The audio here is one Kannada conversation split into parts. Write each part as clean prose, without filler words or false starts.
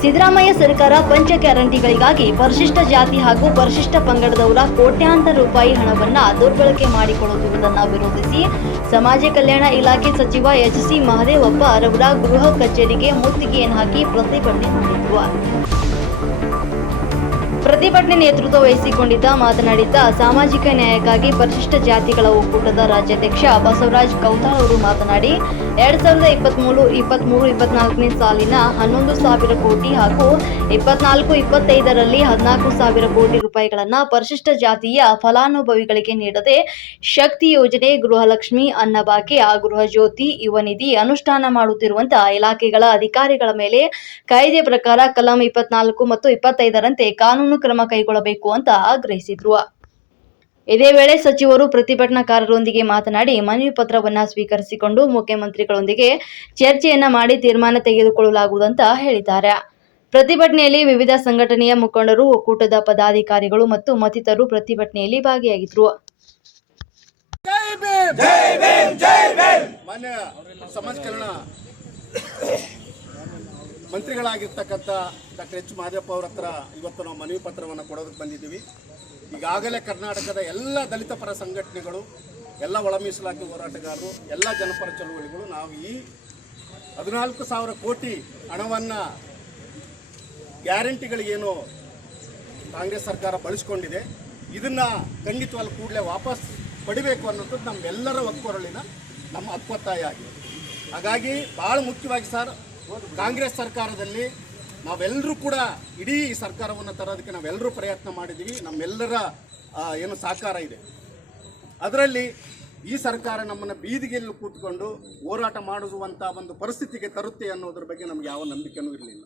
ಸಿದ್ದರಾಮಯ್ಯ ಸರ್ಕಾರ ಪಂಚ ಗ್ಯಾರಂಟಿಗಳಿಗಾಗಿ ಪರಿಶಿಷ್ಟ ಜಾತಿ ಹಾಗೂ ಪರಿಶಿಷ್ಟ ಪಂಗಡದವರ ಕೋಟ್ಯಾಂತರ ರೂಪಾಯಿ ಹಣವನ್ನು ದುರ್ಬಳಕೆ ಮಾಡಿಕೊಳ್ಳುತ್ತಿರುವುದನ್ನು ವಿರೋಧಿಸಿ ಸಮಾಜ ಕಲ್ಯಾಣ ಇಲಾಖೆ ಸಚಿವ ಎಚ್.ಸಿ. ಮಹದೇವಪ್ಪ ಅವರ ಗೃಹ ಕಚೇರಿಗೆ ಮುತ್ತಿಗೆಯನ್ನು ಹಾಕಿ ಪ್ರತಿಭಟನೆ ಮಾಡಿದರು. ಪ್ರತಿಭಟನೆ ನೇತೃತ್ವ ವಹಿಸಿಕೊಂಡಿದ್ದ ಮಾತನಾಡಿದ ಸಾಮಾಜಿಕ ನ್ಯಾಯಕ್ಕಾಗಿ ಪರಿಶಿಷ್ಟ ಜಾತಿಗಳ ಒಕ್ಕೂಟದ ರಾಜ್ಯಾಧ್ಯಕ್ಷ ಬಸವರಾಜ್ ಕೌತಾಳ್ ಅವರು ಮಾತನಾಡಿ 2023-24ನೇ ಸಾಲಿನ 11,000 ಕೋಟಿ ಹಾಗೂ 24-25ರಲ್ಲಿ 14,000 ಕೋಟಿ ರೂಪಾಯಿಗಳನ್ನು ಪರಿಶಿಷ್ಟ ಜಾತಿಯ ಫಲಾನುಭವಿಗಳಿಗೆ ನೀಡದೆ ಶಕ್ತಿ ಯೋಜನೆ, ಗೃಹಲಕ್ಷ್ಮಿ, ಅನ್ನಭಾಗ್ಯ, ಗೃಹ ಜ್ಯೋತಿ, ಯುವ ನಿಧಿ ಅನುಷ್ಠಾನ ಮಾಡುತ್ತಿರುವಂತಹ ಇಲಾಖೆಗಳ ಅಧಿಕಾರಿಗಳ ಮೇಲೆ ಕಾಯ್ದೆ ಪ್ರಕಾರ ಕಲಂ 24 ಮತ್ತು 25ರಂತೆ ಕಾನೂನು ಕ್ರಮ ಕೈಗೊಳ್ಳಬೇಕು ಅಂತ ಆಗ್ರಹಿಸಿದ್ರು. ಇದೇ ವೇಳೆ ಸಚಿವರು ಪ್ರತಿಭಟನಾಕಾರರೊಂದಿಗೆ ಮಾತನಾಡಿ ಮನವಿ ಪತ್ರವನ್ನು ಸ್ವೀಕರಿಸಿಕೊಂಡು ಮುಖ್ಯಮಂತ್ರಿಗಳೊಂದಿಗೆ ಚರ್ಚೆಯನ್ನ ಮಾಡಿ ತೀರ್ಮಾನ ತೆಗೆದುಕೊಳ್ಳಲಾಗುವುದಂತ ಹೇಳಿದ್ದಾರೆ. ಪ್ರತಿಭಟನೆಯಲ್ಲಿ ವಿವಿಧ ಸಂಘಟನೆಯ ಮುಖಂಡರು, ಒಕ್ಕೂಟದ ಪದಾಧಿಕಾರಿಗಳು ಮತ್ತು ಮತ್ತಿತರರು ಪ್ರತಿಭಟನೆಯಲ್ಲಿ ಭಾಗಿಯಾಗಿದ್ದರು. ಮಾನ್ಯ ಸಮಾಜ ಕಲ್ಯಾಣ ಮಂತ್ರಿಗಳಾಗಿರ್ತಕ್ಕಂಥ ಡಾಕ್ಟರ್ ಎಚ್. ಮಹದೇವಪ್ಪ ಅವರ ಹತ್ರ ಇವತ್ತು ನಾವು ಮನವಿ ಪತ್ರವನ್ನು ಕೊಡೋದಕ್ಕೆ ಬಂದಿದ್ದೀವಿ. ಈಗಾಗಲೇ ಕರ್ನಾಟಕದ ಎಲ್ಲ ದಲಿತ ಪರ ಸಂಘಟನೆಗಳು, ಎಲ್ಲ ಒಳ ಮೀಸಲಾತಿ ಹೋರಾಟಗಾರರು, ಎಲ್ಲ ಜನಪರ ಚಳುವಳಿಗಳು ನಾವು ಈ 14,000 ಕೋಟಿ ಹಣವನ್ನು ಗ್ಯಾರಂಟಿಗಳಿಗೇನು ಕಾಂಗ್ರೆಸ್ ಸರ್ಕಾರ ಬಳಸ್ಕೊಂಡಿದೆ ಇದನ್ನು ಖಂಡಿತವಾಗ್ಲೂ ಕೂಡಲೇ ವಾಪಸ್ ಪಡಿಬೇಕು ಅನ್ನೋದು ನಮ್ಮೆಲ್ಲರ ಒಕ್ಕೊರಳಿನ ನಮ್ಮ ಹಕ್ಕೊತ್ತಾಯ ಆಗಿದೆ. ಹಾಗಾಗಿ ಭಾಳ ಮುಖ್ಯವಾಗಿ ಸರ್, ಕಾಂಗ್ರೆಸ್ ಸರ್ಕಾರದಲ್ಲಿ ನಾವೆಲ್ಲರೂ ಕೂಡ ಇಡೀ ಸರ್ಕಾರವನ್ನು ತರೋದಕ್ಕೆ ನಾವೆಲ್ಲರೂ ಪ್ರಯತ್ನ ಮಾಡಿದ್ದೀವಿ. ನಮ್ಮೆಲ್ಲರ ಏನು ಸಹಕಾರ ಇದೆ. ಅದರಲ್ಲಿ ಈ ಸರ್ಕಾರ ನಮ್ಮನ್ನು ಬೀದಿಗೆಲ್ಲಿ ಕೂತ್ಕೊಂಡು ಹೋರಾಟ ಮಾಡುವಂಥ ಒಂದು ಪರಿಸ್ಥಿತಿಗೆ ತರುತ್ತೆ ಅನ್ನೋದ್ರ ಬಗ್ಗೆ ನಮ್ಗೆ ಯಾವ ನಂಬಿಕೆಯೂ ಇರಲಿಲ್ಲ.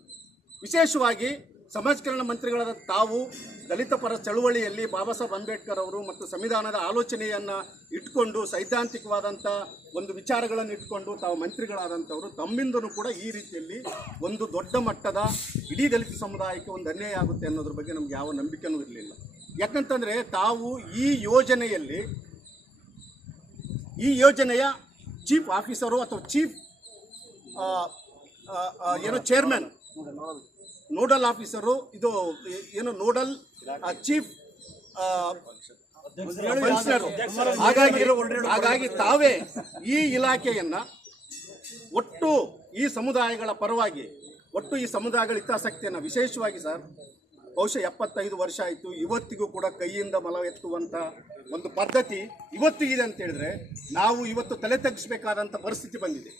ವಿಶೇಷವಾಗಿ ಸಮಾಜ ಕಲ್ಯಾಣ ಮಂತ್ರಿಗಳಾದ ತಾವು ದಲಿತ ಪರ ಚಳುವಳಿಯಲ್ಲಿ ಬಾಬಾ ಸಾಹೇಬ್ ಅಂಬೇಡ್ಕರ್ ಅವರು ಮತ್ತು ಸಂವಿಧಾನದ ಆಲೋಚನೆಯನ್ನು ಇಟ್ಕೊಂಡು ಸೈದ್ಧಾಂತಿಕವಾದಂಥ ಒಂದು ವಿಚಾರಗಳನ್ನು ಇಟ್ಕೊಂಡು ತಾವು ಮಂತ್ರಿಗಳಾದಂಥವರು ತಮ್ಮಿಂದನೂ ಕೂಡ ಈ ರೀತಿಯಲ್ಲಿ ಒಂದು ದೊಡ್ಡ ಮಟ್ಟದ ಇಡೀ ದಲಿತ ಸಮುದಾಯಕ್ಕೆ ಒಂದು ಅನ್ಯಾಯ ಆಗುತ್ತೆ ಅನ್ನೋದ್ರ ಬಗ್ಗೆ ನಮ್ಗೆ ಯಾವ ನಂಬಿಕೆಯೂ ಇರಲಿಲ್ಲ. ಯಾಕಂತಂದರೆ ತಾವು ಈ ಯೋಜನೆಯ ಚೀಫ್ ಆಫೀಸರು ಅಥವಾ ಚೀಫ್ ಚೇರ್ಮನ್, ನೋಡಲ್ ಆಫೀಸರು, ಇದು ಏನು ನೋಡಲ್ ಚೀಫ್ ಹಾಗಾಗಿ ತಾವೇ ಈ ಇಲಾಖೆಯನ್ನ ಒಟ್ಟು ಈ ಸಮುದಾಯಗಳ ಪರವಾಗಿ, ಒಟ್ಟು ಈ ಸಮುದಾಯಗಳ ಹಿತಾಸಕ್ತಿಯನ್ನು ವಿಶೇಷವಾಗಿ ಸರ್, ಬಹುಶಃ 75 ವರ್ಷ ಆಯಿತು, ಇವತ್ತಿಗೂ ಕೂಡ ಕೈಯಿಂದ ಮಲ ಎತ್ತುವಂಥ ಒಂದು ಪದ್ಧತಿ ಇವತ್ತಿಗಿದೆ ಅಂತ ಹೇಳಿದ್ರೆ ನಾವು ಇವತ್ತು ತಲೆ ತಗ್ಗಿಸಬೇಕಾದಂಥ ಪರಿಸ್ಥಿತಿ ಬಂದಿದೆ.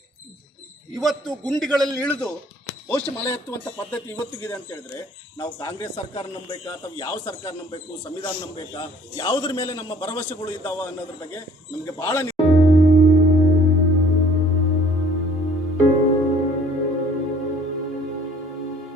ಇವತ್ತು ಗುಂಡಿಗಳಲ್ಲಿ ಇಳಿದು ಬಹುಶಃ ಮಲೆ ಎತ್ತುವಂಥ ಪದ್ಧತಿ ಇವತ್ತಿಗಿದೆ ಅಂತ ಹೇಳಿದ್ರೆ ನಾವು ಕಾಂಗ್ರೆಸ್ ಸರ್ಕಾರ ನಂಬಬೇಕಾ ಅಥವಾ ಯಾವ ಸರ್ಕಾರ ನಂಬಬೇಕು, ಸಂವಿಧಾನ ನಂಬಬೇಕಾ, ಯಾವುದ್ರ ಮೇಲೆ ನಮ್ಮ ಭರವಸೆಗಳು ಇದ್ದಾವ ಅನ್ನೋದ್ರ ಬಗ್ಗೆ ನಮಗೆ ಭಾಳ